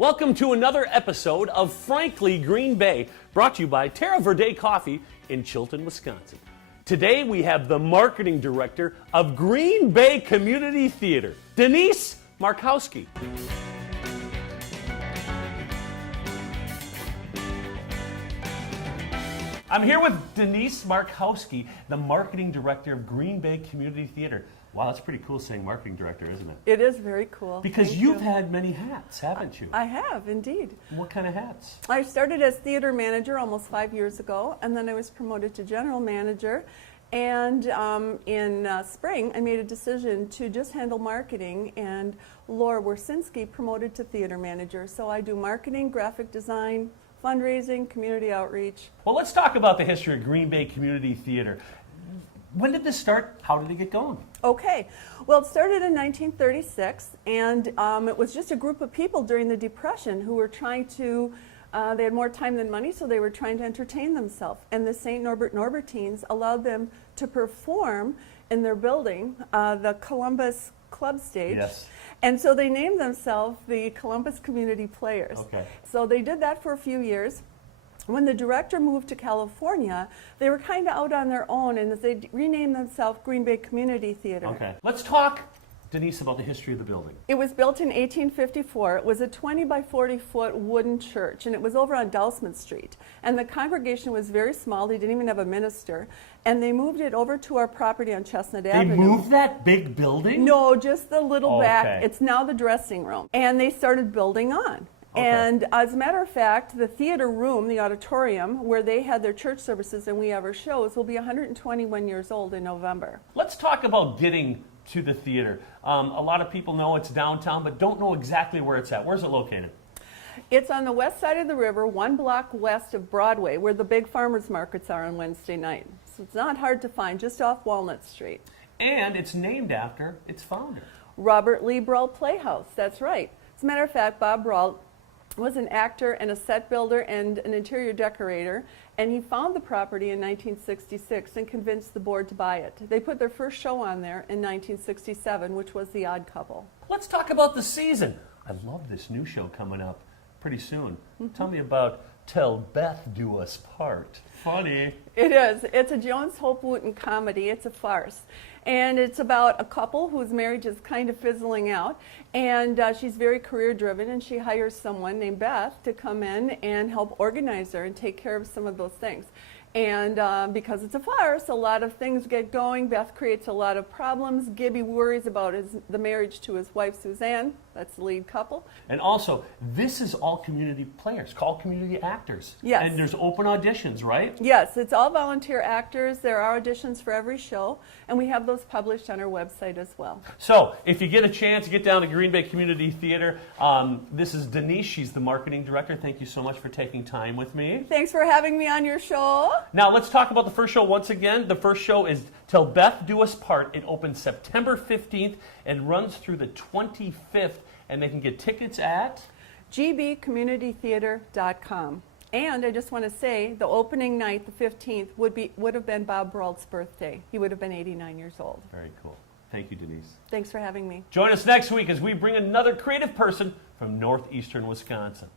Welcome to another episode of Frankly Green Bay, brought to you by Terra Verde Coffee in Chilton, Wisconsin. Today we have the marketing director of Green Bay Community Theater, Denise Markowski. I'm here with Denise Markowski, the marketing director of Green Bay Community Theater. Wow, that's pretty cool saying marketing director, isn't it? It is very cool. Because Thank you've you. had many hats, haven't you? I have, indeed. What kind of hats? I started as theater manager almost 5 years ago, and then I was promoted to general manager. And in spring, I made a decision to just handle marketing, and Laura Wersinski promoted to theater manager. So I do marketing, graphic design, fundraising, community outreach. Well, let's talk about the history of Green Bay Community Theater. When did this start? How did it get going? Okay, well, it started in 1936, and it was just a group of people during the Depression who were trying to, they had more time than money, so they were trying to entertain themselves. And the St. Norbert Norbertines allowed them to perform in their building, the Columbus Club Stage. Yes. And so they named themselves the Columbus Community Players. Okay. So they did that for a few years. When the director moved to California, they were kind of out on their own, and they renamed themselves Green Bay Community Theater. Okay. Let's talk, Denise, about the history of the building. It was built in 1854. It was a 20 by 40 foot wooden church, and it was over on Delsman Street. And the congregation was very small. They didn't even have a minister. And they moved it over to our property on Chestnut Avenue. They moved that big building? No, just the little Okay. back. It's now the dressing room. And they started building on. Okay. And as a matter of fact, the theater room, the auditorium, where they had their church services and we have our shows, will be 121 years old in November. Let's talk about getting to the theater. A lot of people know it's downtown, but don't know exactly where it's at. Where's it located? It's on the west side of the river, 1 block west of Broadway, where the big farmers markets are on Wednesday night. So it's not hard to find, just off Walnut Street. And it's named after its founder. Robert Lee Brault Playhouse, that's right. As a matter of fact, Bob Brault was an actor and a set builder and an interior decorator, and he found the property in 1966 and convinced the board to buy it. They put their first show on there in 1967, which was The Odd Couple. Let's talk about the season. I love this new show coming up pretty soon. Tell me about Till Beth Do Us Part. Funny. It is. It's a Jones Hope Wooten comedy. It's a farce. And it's about a couple whose marriage is kind of fizzling out. And she's very career driven, and she hires someone named Beth to come in and help organize her and take care of some of those things. And because it's a farce, a lot of things get going. Beth creates a lot of problems. Gibby worries about the marriage to his wife, Suzanne. That's the lead couple. And also, this is all community players, called community actors. Yes. And there's open auditions, right? Yes, it's all volunteer actors. There are auditions for every show, and we have those published on our website as well. So, if you get a chance, get down to Green Bay Community Theater. This is Denise. She's the marketing director. Thank you so much for taking time with me. Thanks for having me on your show. Now, let's talk about the first show once again. The first show is Till Beth Do Us Part. It opens September 15th and runs through the 25th. And they can get tickets at gbcommunitytheater.com. And I just want to say, the opening night, the 15th, would have been Bob Brault's birthday. He would have been 89 years old. Very cool. Thank you, Denise. Thanks for having me. Join us next week as we bring another creative person from northeastern Wisconsin.